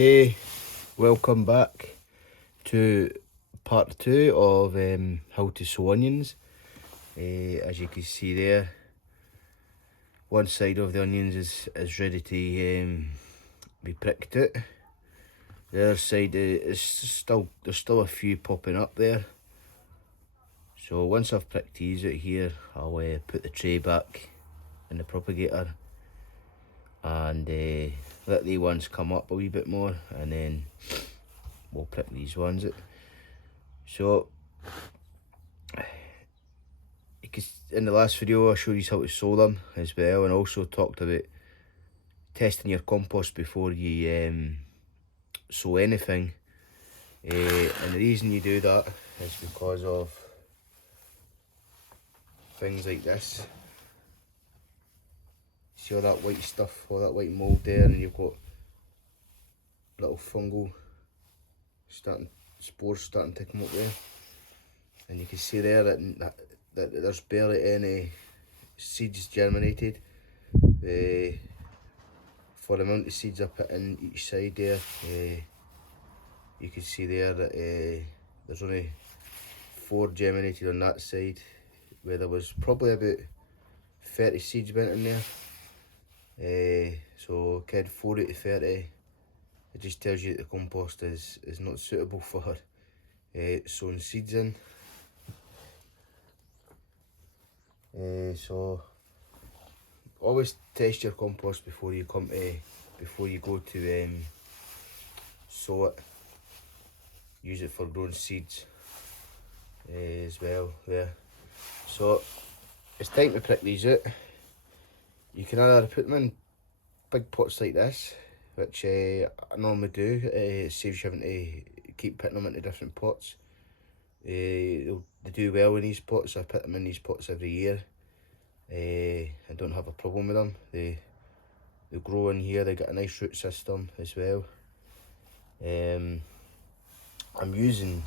Hey, welcome back to part 2 of how to sow onions. As you can see there, one side of the onions is ready to be pricked out. The other side there's still a few popping up there. So once I've pricked these out here, I'll put the tray back in the propagator and let the ones come up a wee bit more, and then we'll prick these ones out. So in the last video I showed you how to sow them as well, and also talked about testing your compost before you sow anything. And the reason you do that is because of things like this. See all that white stuff, all that white mould there, and you've got little fungal spores starting to come up there, and you can see there that there's barely any seeds germinated. For the amount of seeds I put in each side there, you can see there that there's only 4 germinated on that side, where there was probably about 30 seeds went in there. So kind of 4 out of 30, it just tells you that the compost is not suitable for sowing seeds in. So always test your compost before you go to sow it. Use it for growing seeds as well there. So it's time to prick these out. You can either put them in big pots like this, which I normally do. It saves you having to keep putting them into different pots. They do well in these pots. I put them in these pots every year. I don't have a problem with them. They grow in here. They got a nice root system as well. I'm using,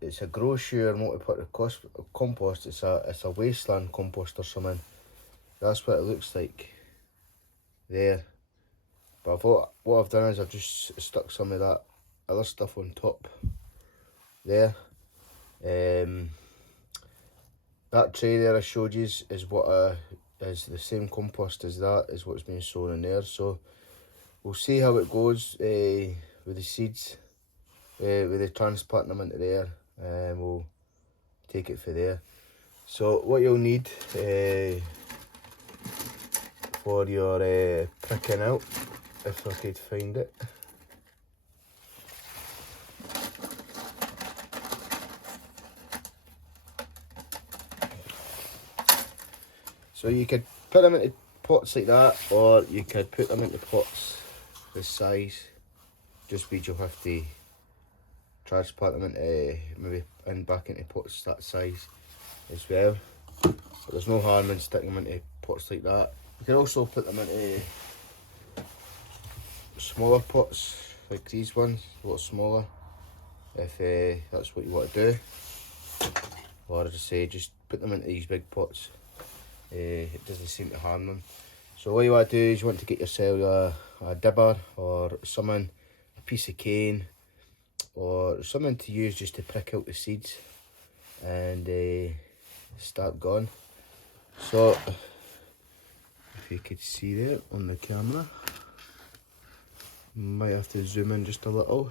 it's a Grow-Sure multi-purpose compost. It's a wasteland compost or something. That's what it looks like there. But what I've done is I've just stuck some of that other stuff on top there. That tray there I showed you is is the same compost as that, is what's been sown in there. So we'll see how it goes with the seeds, with the transplanting them into there, and we'll take it for there. So what you'll need for your pricking out, if I could find it. So you could put them into pots like that, or you could put them into pots this size. Just means you'll have to transplant them into back into pots that size as well. But there's no harm in sticking them into pots like that. You can also put them into smaller pots like these ones, a lot smaller, if that's what you want to do. Or as I say, just put them into these big pots. It doesn't seem to harm them. So what you want to do is you want to get yourself a dibber or something, a piece of cane, or something to use just to prick out the seeds and start going. So if you could see there on the camera, might have to zoom in just a little.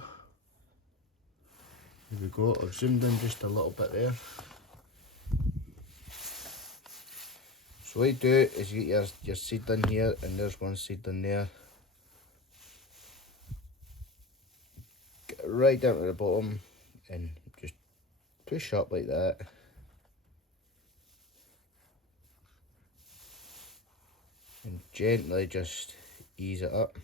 There we go, I've zoomed in just a little bit there. So what you do is you get your seedling here, and there's one seedling there. Get it right down to the bottom and just push up like that. And gently just ease it up.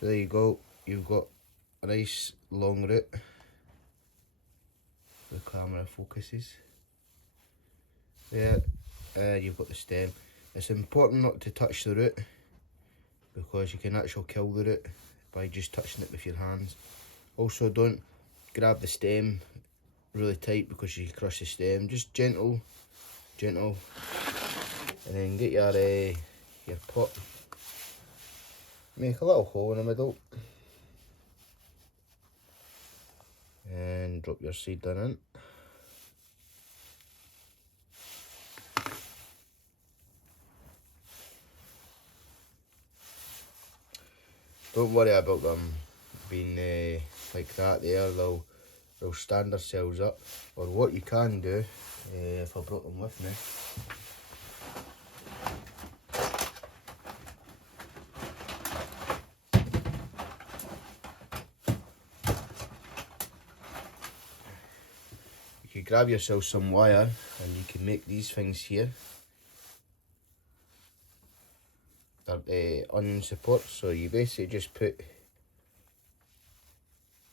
So there you go, you've got a nice long root. The camera focuses there, and you've got the stem. It's important not to touch the root, because you can actually kill the root by just touching it with your hands. Also, don't grab the stem really tight because you crush the stem. Just gentle, gentle, and then get your pot. Make a little hole in the middle, and drop your seed in it. Don't worry about them being like that there, they'll stand themselves up. Or what you can do, if I brought them with me, you can grab yourself some wire and you can make these things here. They're onion support, so you basically just put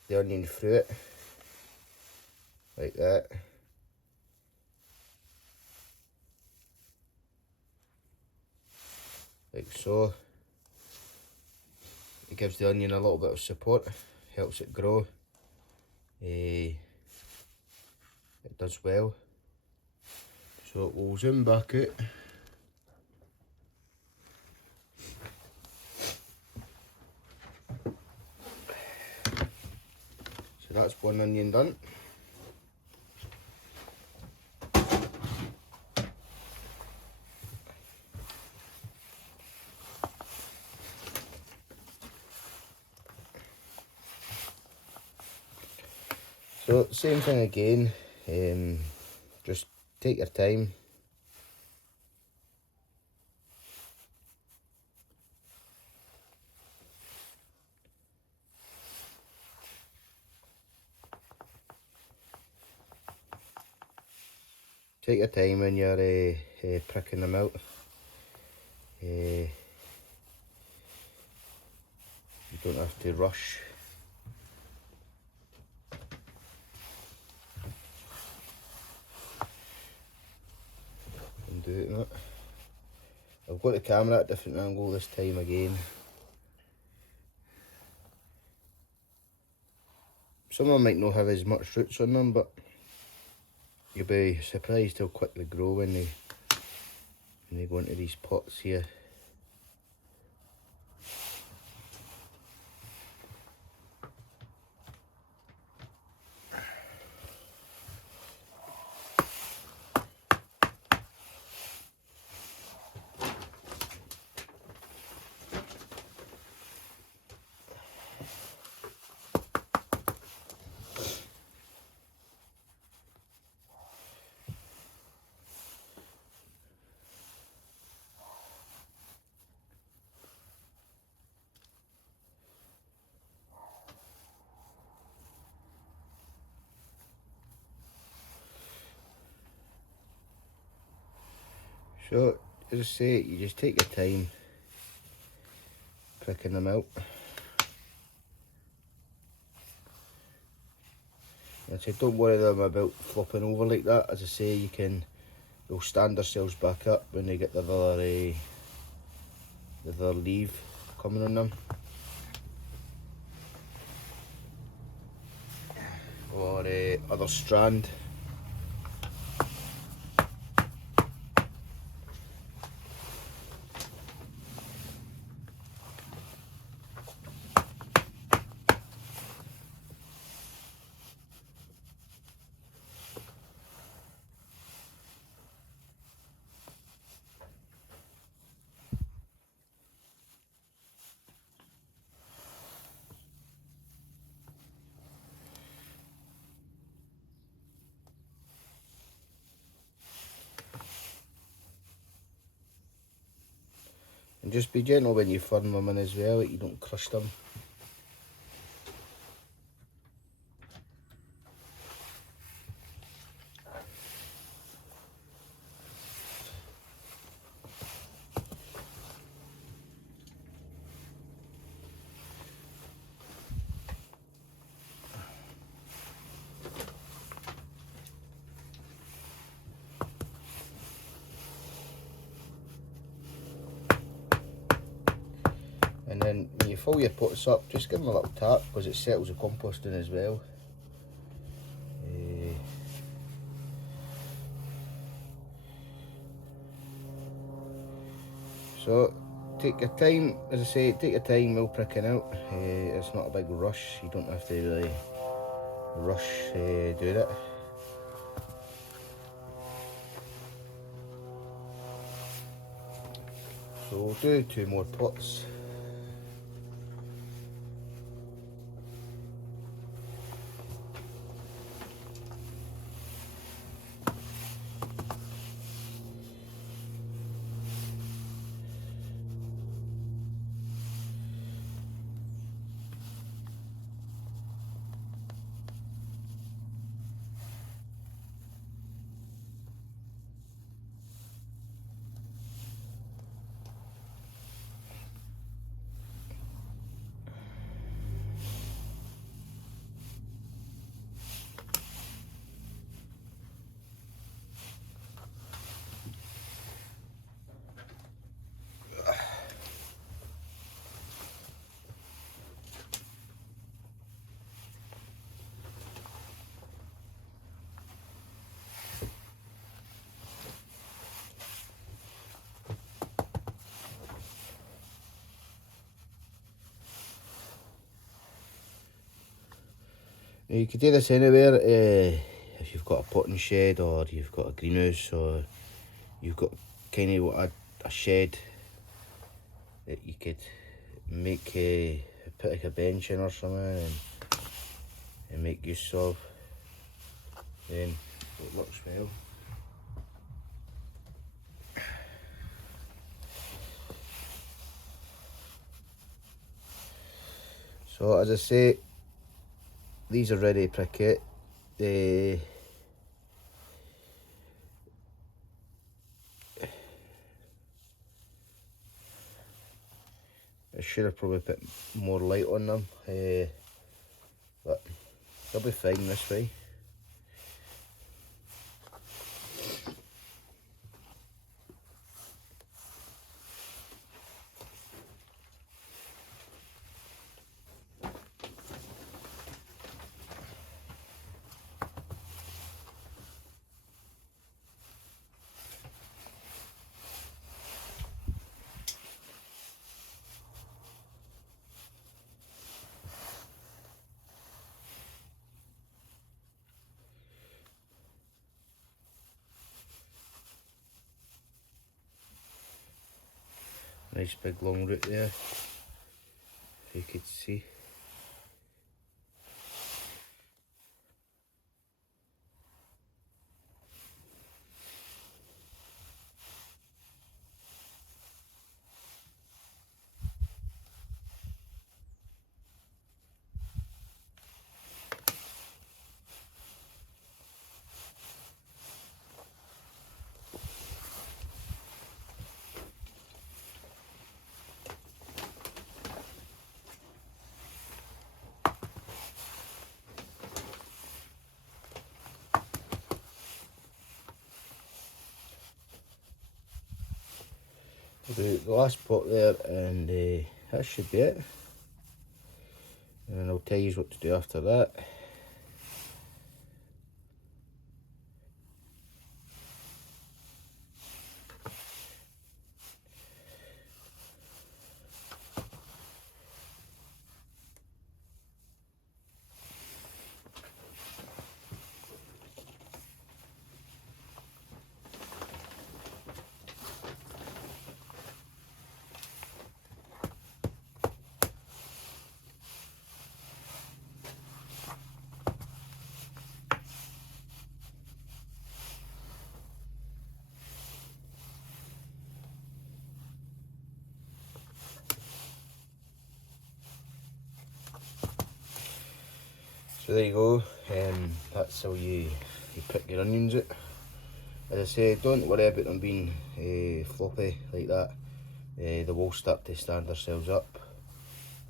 the onion through it, like that. Like so. It gives the onion a little bit of support, helps it grow. It does well. So we'll zoom back out. So that's one onion done. So same thing again, just take your time. Take your time when you're pricking them out. You don't have to rush. Do it in it. I've got the camera at a different angle this time again. Some of them might not have as much roots on them, but you'll be surprised how quick they grow when they go into these pots here. So, as I say, you just take your time pricking them out. Like I said, don't worry them about flopping over like that. As I say, they'll stand themselves back up when they get the other leaf coming on them. Or other strand. And just be gentle when you firm them in as well, that you don't crush them. And then when you fill your pots up, just give them a little tap because it settles the compost in as well. So take your time, as I say, take your time while pricking out. It's not a big rush, you don't have to really rush doing it. So we'll do 2 more pots. Now you could do this anywhere, if you've got a potting shed or you've got a greenhouse or you've got kind of a shed that you could make put like a bench in or something and make use of, then it works well. So as I say, these are ready to prick it. I should have probably put more light on them, but they'll be fine this way. Nice big long root there, if you could see. The last pot there, and that should be it. And I'll tell you what to do after that. So there you go, that's how you pick your onions out. As I say, don't worry about them being floppy like that. They will start to stand themselves up.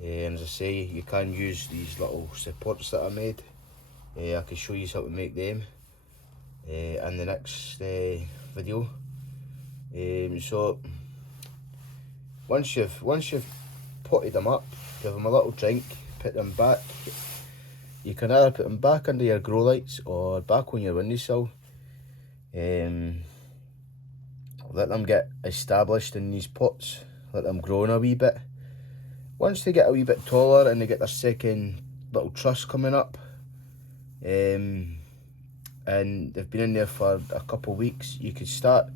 And as I say, you can use these little supports that I made. I can show you how to make them in the next video. So once you've potted them up, give them a little drink, put them back. You can either put them back under your grow lights or back on your windowsill. let them get established in these pots, let them grow in a wee bit. Once they get a wee bit taller and they get their second little truss coming up, and they've been in there for a couple of weeks, you could start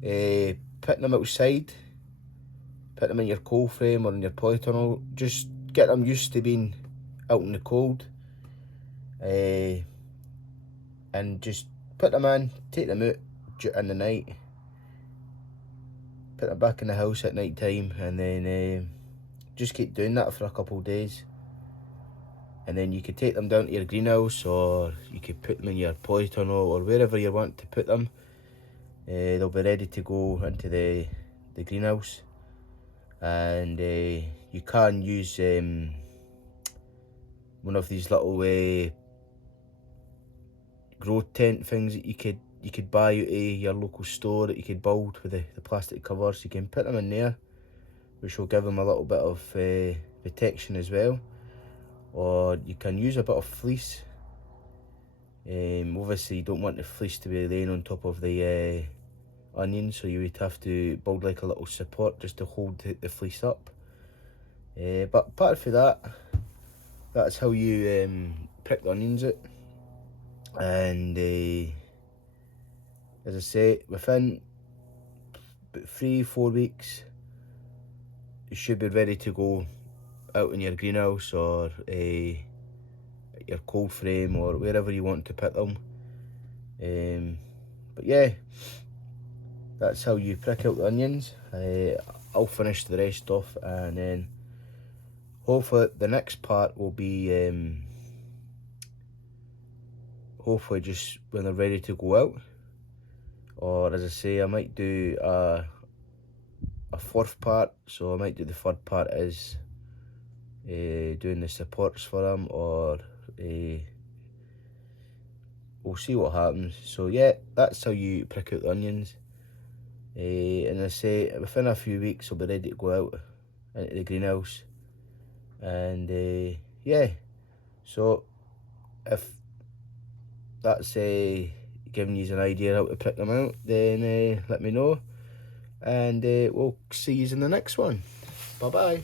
putting them outside, put them in your cold frame or in your polytunnel. Just get them used to being out in the cold, and just put them in, take them out in the night, put them back in the house at night time, and then just keep doing that for a couple of days. And then you could take them down to your greenhouse, or you could put them in your polytunnel or wherever you want to put them. They'll be ready to go into the greenhouse. And you can use one of these little grow tent things that you could buy out of your local store that you could build with the plastic covers. You can put them in there, which will give them a little bit of protection as well. Or you can use a bit of fleece. Obviously you don't want the fleece to be laying on top of the onion, so you would have to build like a little support just to hold the fleece up. But apart from that, that's how you prick the onions out. And as I say, within about 3-4 weeks you should be ready to go out in your greenhouse or your cold frame or wherever you want to put them. But yeah, that's how you prick out the onions. I'll finish the rest off, and then hopefully the next part will be hopefully just when they're ready to go out. Or as I say, I might do a fourth part. So I might do the third part is doing the supports for them, or we'll see what happens. So yeah, that's how you prick out the onions. And I say within a few weeks I'll be ready to go out into the greenhouse. And yeah, so if that's giving you an idea how to prick them out, then let me know, and we'll see you in the next one. Bye bye.